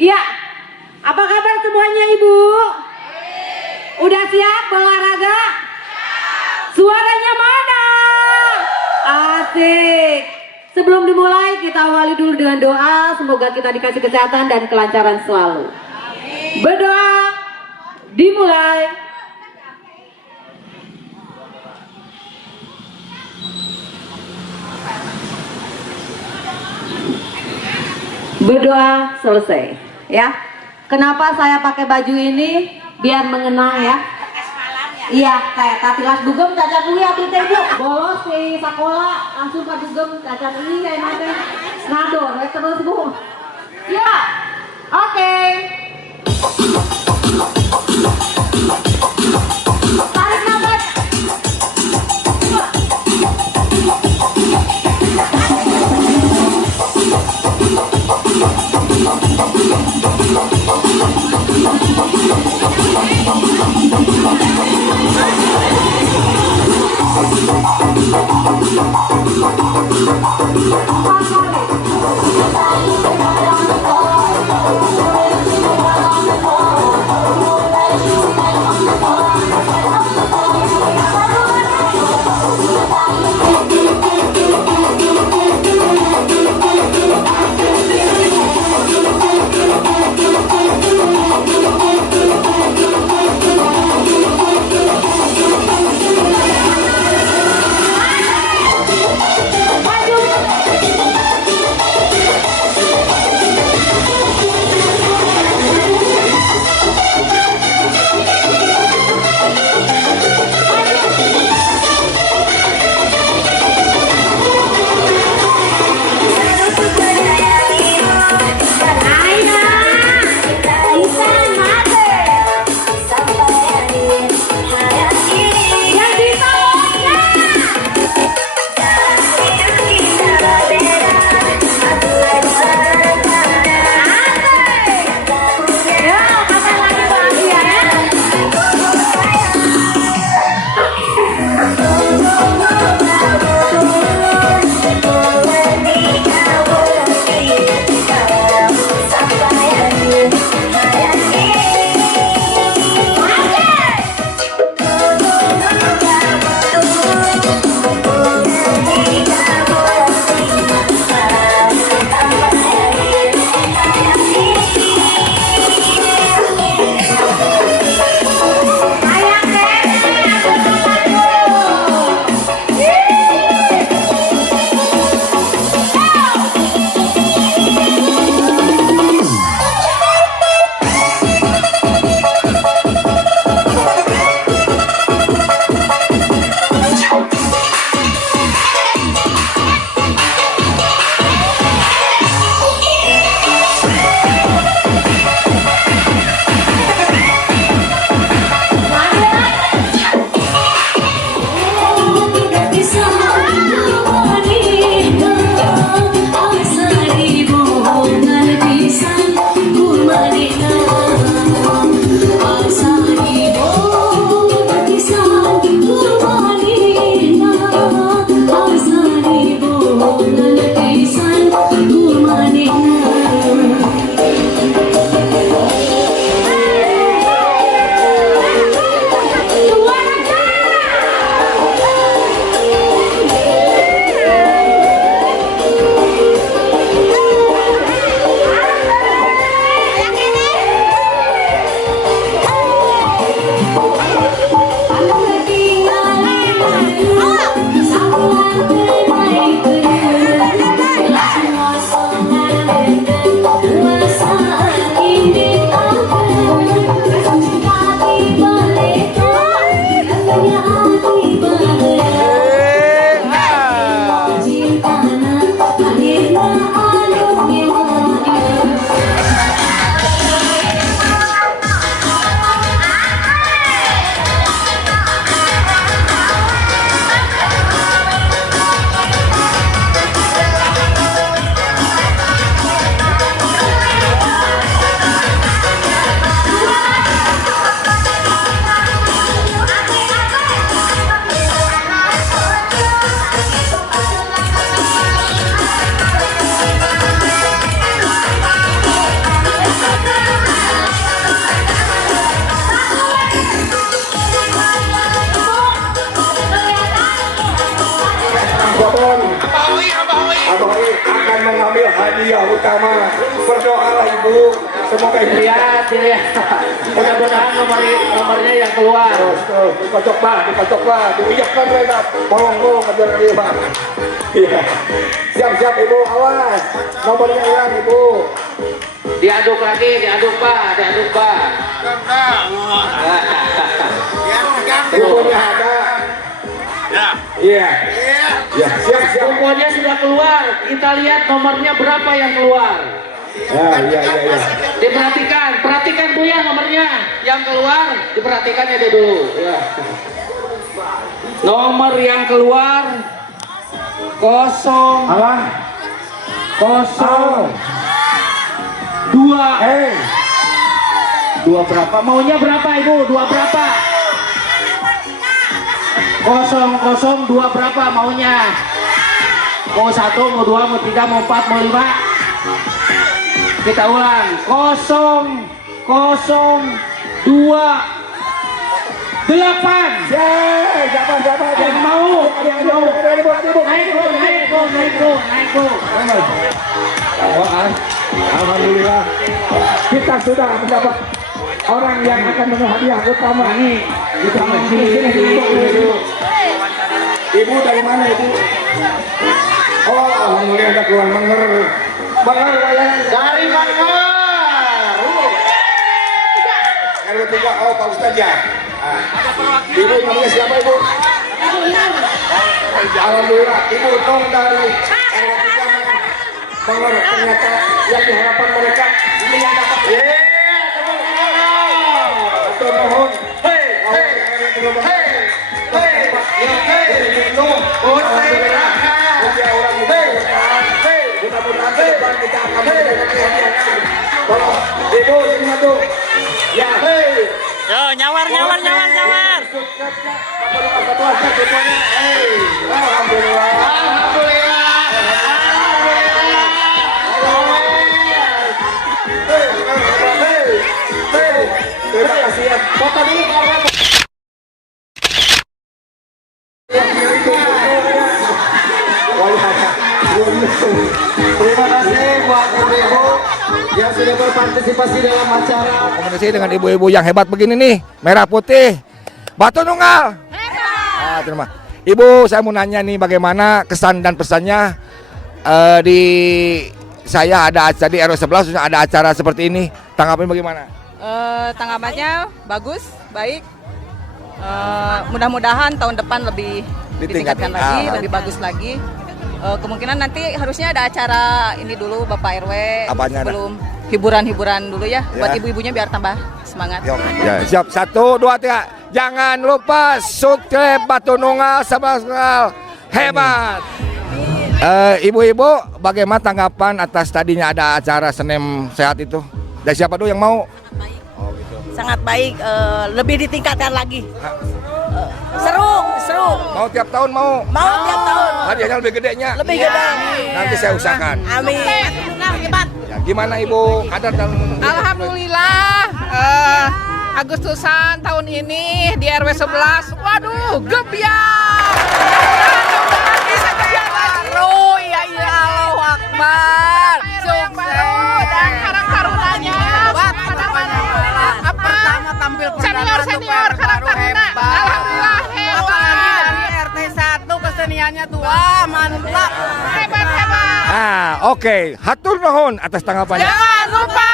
Iya. Apa kabar semuanya Ibu? Udah siap olahraga? Suaranya mana? Asik. Sebelum dimulai kita awali dulu dengan doa. Semoga kita dikasih kesehatan dan kelancaran selalu. Berdoa. Dimulai. Berdoa selesai, ya. Kenapa saya pakai baju ini? Biar mengenang ya. Iya, kayak tatilas dugem cacat ini abdi teh Bu. Bolos di sekolah langsung ke dugem cacat ini kayak nanti ngador terus Bu. Ya. Oke. Tarik nafas. berdoa lah ibu, semoga ibu Lihat. Mudah-mudahan nomornya yang keluar. terus dikocok bah, diujakkan mereka, bolong kejar dia bang. Iya, siap ibu, awas, nomornya hilang ibu. Diaduk lagi, diaduk Pak. Ibunya ada. Iya. Ya, siap. Pokoknya sudah keluar. Kita lihat nomornya berapa yang keluar. Iya. Perhatikan Bu ya nomornya yang keluar, diperhatikan ya dulu. Ya. Nomor yang keluar 0 Apa? 0 2. Dua berapa? Maunya berapa Ibu? Dua berapa? 002 berapa maunya? Mau 1, mau 2, mau 3, mau 4, mau 5. Kita ulang. 002 8. Siapa? Yang mau. Naik bro. Alhamdulillah, kita sudah mendapat orang yang akan menerima hadiah utama. Ibu dari mana ibu? Oh, alhamdulillah ada keluar Manger. Dari mana? Kalau tiga, oh Pak Ustadz ya. Ibu namanya siapa ibu? Alhamdulillah, ibu tong dari Manger. Ternyata yang diharapkan mereka ini yang dapat. Mohon. Mudah-mudahan ke depan kita akan mendapatkan hadiah. Ibu ini tuh. Ya. Yo, nyawar. Terima kasih ya. Foto dulu Pak. Terima kasih buat ibu-ibu yang sudah berpartisipasi dalam acara. Komunikasi dengan ibu-ibu yang hebat begini nih, merah putih, Batu Nunggal. Terima. Ibu, saya mau nanya nih bagaimana kesan dan pesannya di saya ada acara di RW 11 ada acara seperti ini. Tanggapan bagaimana? Tanggapannya bagus, baik. Mudah-mudahan tahun depan lebih ditingkatkan lagi, lebih bagus lagi. Kemungkinan nanti harusnya ada acara ini dulu Bapak RW. Apanya sebelum hiburan-hiburan dbu ya, buat ibu-ibunya biar tambah semangat. Ya, siap. 1, 2, 3. Jangan lupa subscribe Batu Nunggal sama hebat. Ibu-ibu, bagaimana tanggapan atas tadinya ada acara Senem Sehat itu? Dan siapa dulu yang mau? Sangat baik, lebih ditingkatkan lagi. Seru. Mau tiap tahun mau? Mau tiap tahun. Hadiahnya lebih gedenya. Lebih gede. Nanti saya usahakan. Amin. Ya, gimana Ibu? Kadar dan Alhamdulillah, Agustusan tahun ini di RW 11, waduh, gebiar. Bisa gebiar lagi. Ya Allahu Akbar. Sukses dan karang-tarunanya pada mana? Pertama tampil senior karang-taruna. Alhamdulillah hebat. Dari RT 1 keseniannya tuh, wah mantap. Hebat. oke. Hatur nuhun atas tanggapannya. Jangan lupa